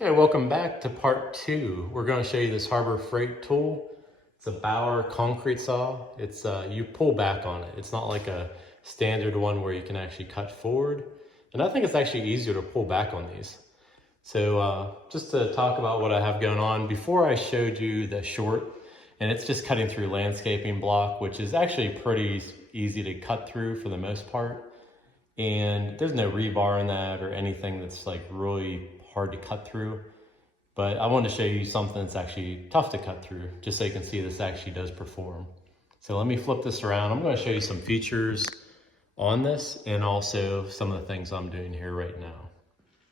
Okay, welcome back to part two. We're going to show you this Harbor Freight tool. It's a Bauer Concrete Saw. It's you pull back on it. It's not like a standard one where you can actually cut forward. And I think it's actually easier to pull back on these. So just to talk about what I have going on, before I showed you the short, and it's just cutting through landscaping block, which is actually pretty easy to cut through for the most part. And there's no rebar in that or anything that's like really hard to cut through. But I wanted to show you something that's actually tough to cut through, just so you can see this actually does perform. So let me flip this around. I'm going to show you some features on this and also some of the things I'm doing here right now.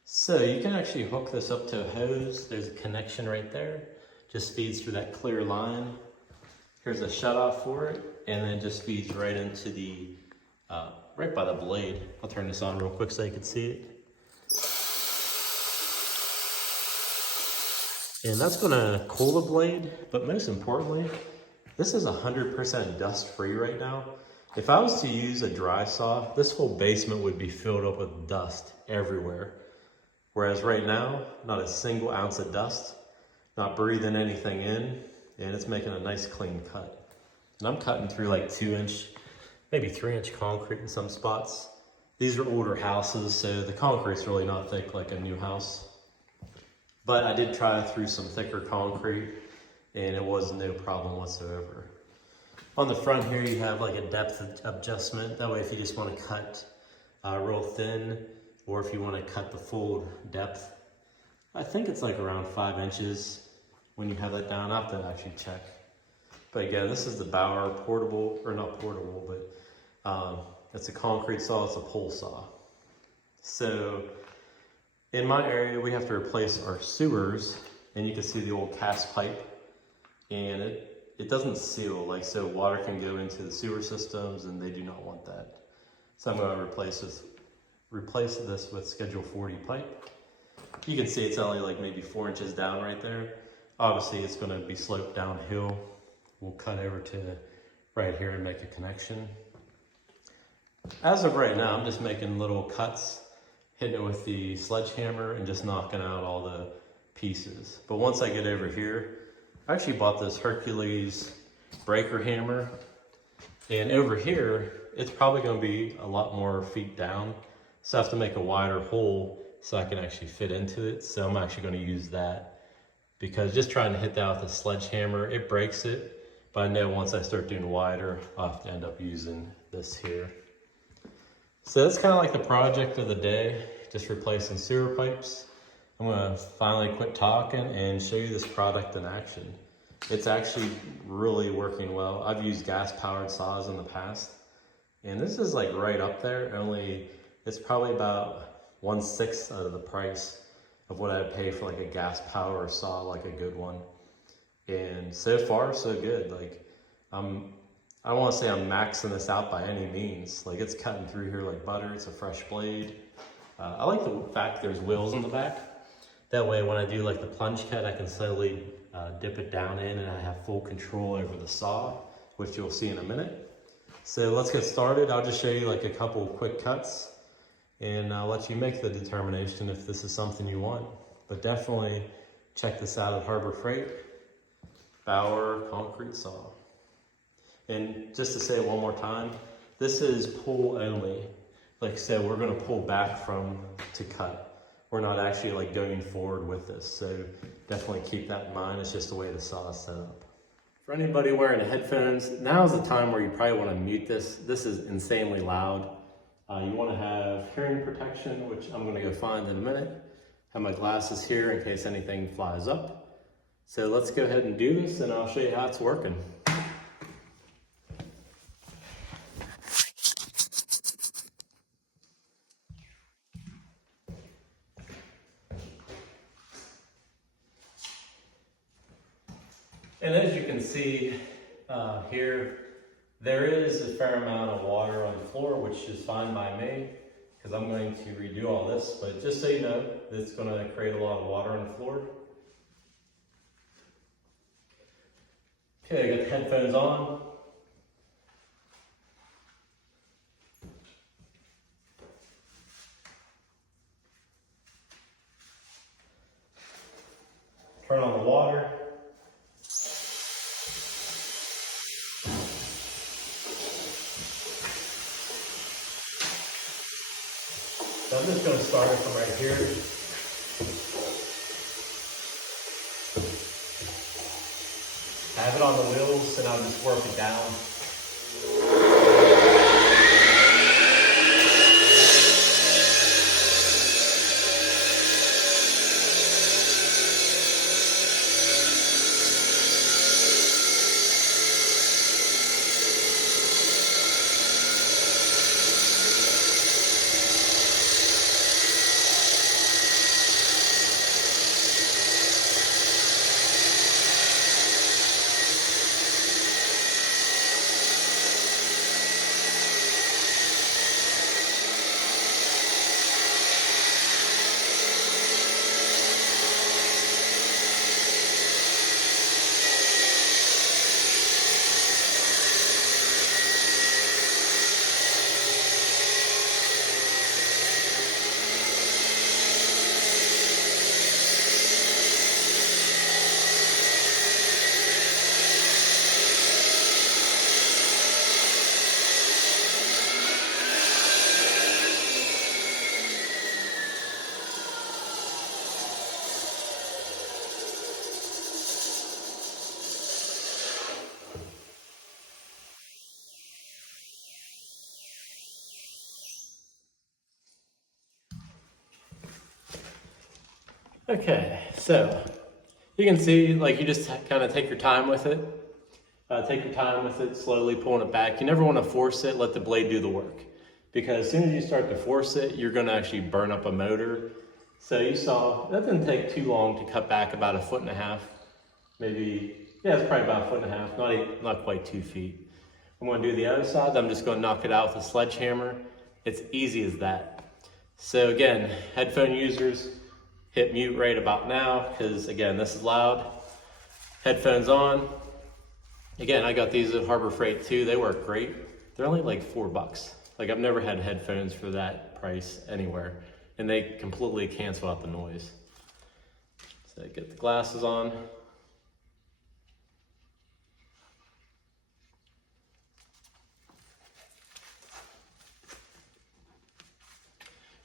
So you can actually hook this up to a hose. There's a connection right there. Just feeds through that clear line. Here's a shutoff for it, and then just feeds right into the right by the blade. I'll turn this on real quick so you can see it. And that's gonna cool the blade, but most importantly, this is 100% dust free right now. If I was to use a dry saw, this whole basement would be filled up with dust everywhere. Whereas right now, not a single ounce of dust, not breathing anything in, and it's making a nice clean cut. And I'm cutting through like 2-inch, maybe 3-inch concrete in some spots. These are older houses, so the concrete's really not thick like a new house. But I did try through some thicker concrete, and it was no problem whatsoever. On the front here, you have like a depth adjustment. That way, if you just want to cut real thin, or if you want to cut the full depth, I think it's like around 5 inches when you have that down. I have to actually check. But again, this is the Bauer portable, or not portable, but it's a concrete saw, it's a pole saw. So in my area, we have to replace our sewers, and you can see the old cast pipe, and it doesn't seal, like, so water can go into the sewer systems, and they do not want that. So I'm going to replace this with Schedule 40 pipe. You can see it's only like maybe 4 inches down right there. Obviously, it's going to be sloped downhill. We'll cut over to right here and make a connection. As of right now, I'm just making little cuts, hitting it with the sledgehammer and just knocking out all the pieces. But once I get over here, I actually bought this Hercules breaker hammer. And over here, it's probably going to be a lot more feet down. So I have to make a wider hole so I can actually fit into it. So I'm actually going to use that, because just trying to hit that with a sledgehammer, it breaks it. But I know once I start doing wider, I'll have to end up using this here. So that's kind of like the project of the day, just replacing sewer pipes. I'm gonna finally quit talking and show you this product in action. It's actually really working well. I've used gas-powered saws in the past, and this is like right up there, only it's probably about 1/6 of the price of what I'd pay for like a gas-powered saw, like a good one. And so far, so good. Like, I don't want to say I'm maxing this out by any means. Like, it's cutting through here like butter. It's a fresh blade. I like the fact there's wheels in the back. That way, when I do like the plunge cut, I can slowly dip it down in, and I have full control over the saw, which you'll see in a minute. So let's get started. I'll just show you like a couple quick cuts, and I'll let you make the determination if this is something you want. But definitely check this out at Harbor Freight. Bauer Concrete Saw. And just to say it one more time, this is pull only. Like I said, we're going to pull back to cut. We're not actually like going forward with this. So definitely keep that in mind. It's just the way the saw is set up. For anybody wearing headphones, now is the time where you probably want to mute this. This is insanely loud. You want to have hearing protection, which I'm going to go find in a minute. Have my glasses here in case anything flies up. So let's go ahead and do this, and I'll show you how it's working. And as you can see here, there is a fair amount of water on the floor, which is fine by me, because I'm going to redo all this. But just so you know, it's going to create a lot of water on the floor. Okay, I got the headphones on. Turn on the water. So I'm just going to start it from right here. I have it on the wheels and I'll just work it down. Okay, so you can see, like, you just kind of take your time with it. Slowly pulling it back. You never want to force it, let the blade do the work. Because as soon as you start to force it, you're going to actually burn up a motor. So you saw, that didn't take too long to cut back about 1.5 feet. Maybe, yeah, it's probably about 1.5 feet, not quite 2 feet. I'm going to do the other side. I'm just going to knock it out with a sledgehammer. It's easy as that. So again, headphone users, hit mute right about now, because again, this is loud. Headphones on. Again, I got these at Harbor Freight too. They work great. They're only like $4. Like, I've never had headphones for that price anywhere, and they completely cancel out the noise. So get the glasses on.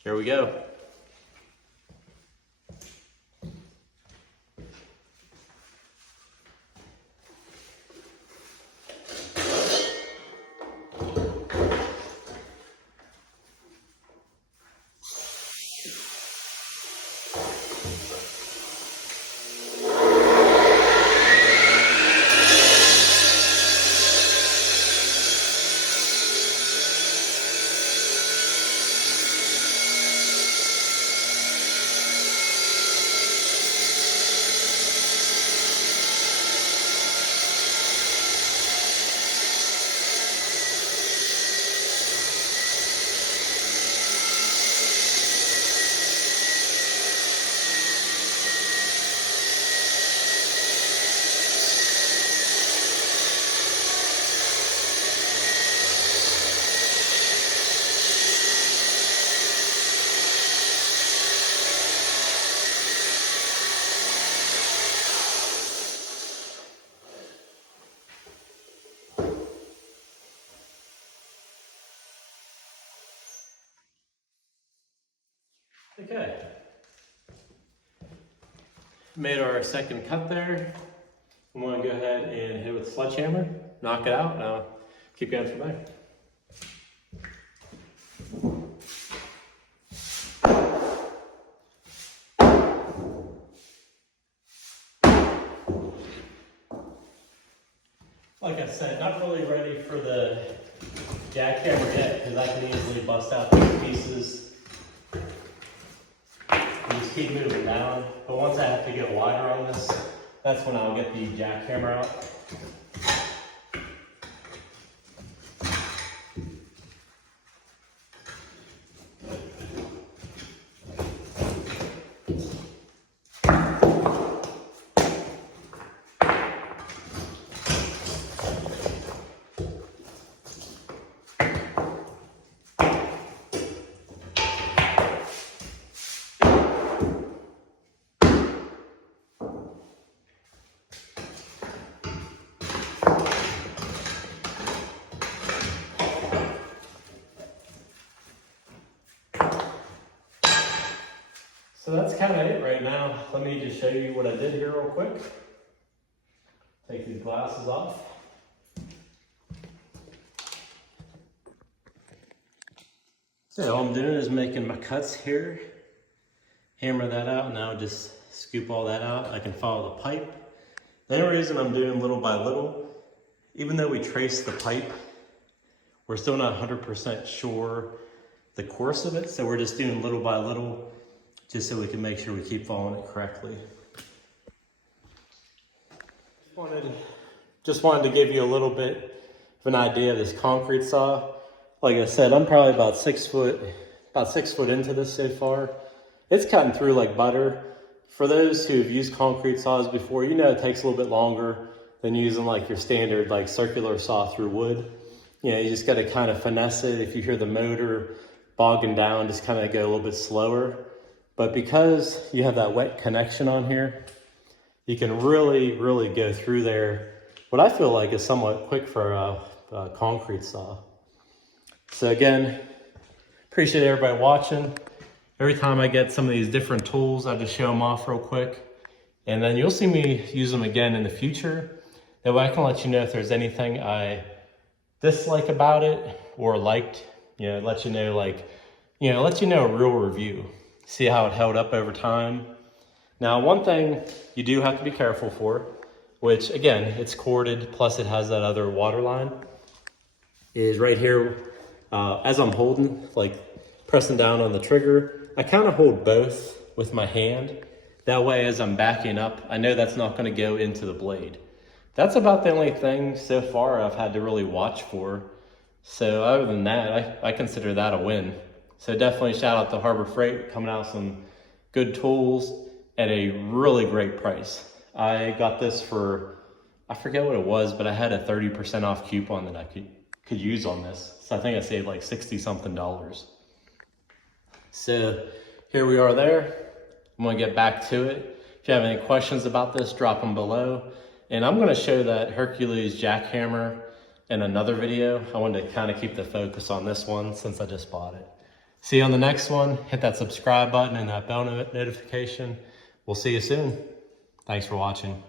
Here we go. Okay. Made our second cut there. I'm going to go ahead and hit it with a sledgehammer, knock it out, and I'll keep going from there. Like I said, not really ready for the jackhammer yet, because I can easily bust out these pieces and just keep moving down. But once I have to get wider on this, that's when I'll get the jackhammer out. So that's kind of it right now. Let me just show you what I did here real quick. Take these glasses off. So all I'm doing is making my cuts here. Hammer that out, now just scoop all that out. I can follow the pipe. The only reason I'm doing little by little, even though we trace the pipe, we're still not 100% sure the course of it. So we're just doing little by little, just so we can make sure we keep following it correctly. Just wanted to give you a little bit of an idea of this concrete saw. Like I said, I'm probably about 6 foot into this so far. It's cutting through like butter. For those who have used concrete saws before, you know it takes a little bit longer than using like your standard like circular saw through wood. You know, you just got to kind of finesse it. If you hear the motor bogging down, just kind of go a little bit slower. But because you have that wet connection on here, you can really go through there. What I feel like is somewhat quick for a concrete saw. So again, appreciate everybody watching. Every time I get some of these different tools, I just show them off real quick. And then you'll see me use them again in the future. That way I can let you know if there's anything I dislike about it or liked, you know, let you know a real review. See how it held up over time. Now, one thing you do have to be careful for, which again, it's corded, plus it has that other water line, is right here, as I'm holding, like pressing down on the trigger, I kind of hold both with my hand. That way, as I'm backing up, I know that's not gonna go into the blade. That's about the only thing so far I've had to really watch for. So other than that, I consider that a win. So definitely shout out to Harbor Freight, coming out with some good tools at a really great price. I got this for, I forget what it was, but I had a 30% off coupon that I could use on this. So I think I saved like $60-something. So here we are there. I'm gonna get back to it. If you have any questions about this, drop them below. And I'm gonna show that Hercules jackhammer in another video. I wanted to kind of keep the focus on this one since I just bought it. See you on the next one. Hit that subscribe button and that bell notification. We'll see you soon. Thanks for watching.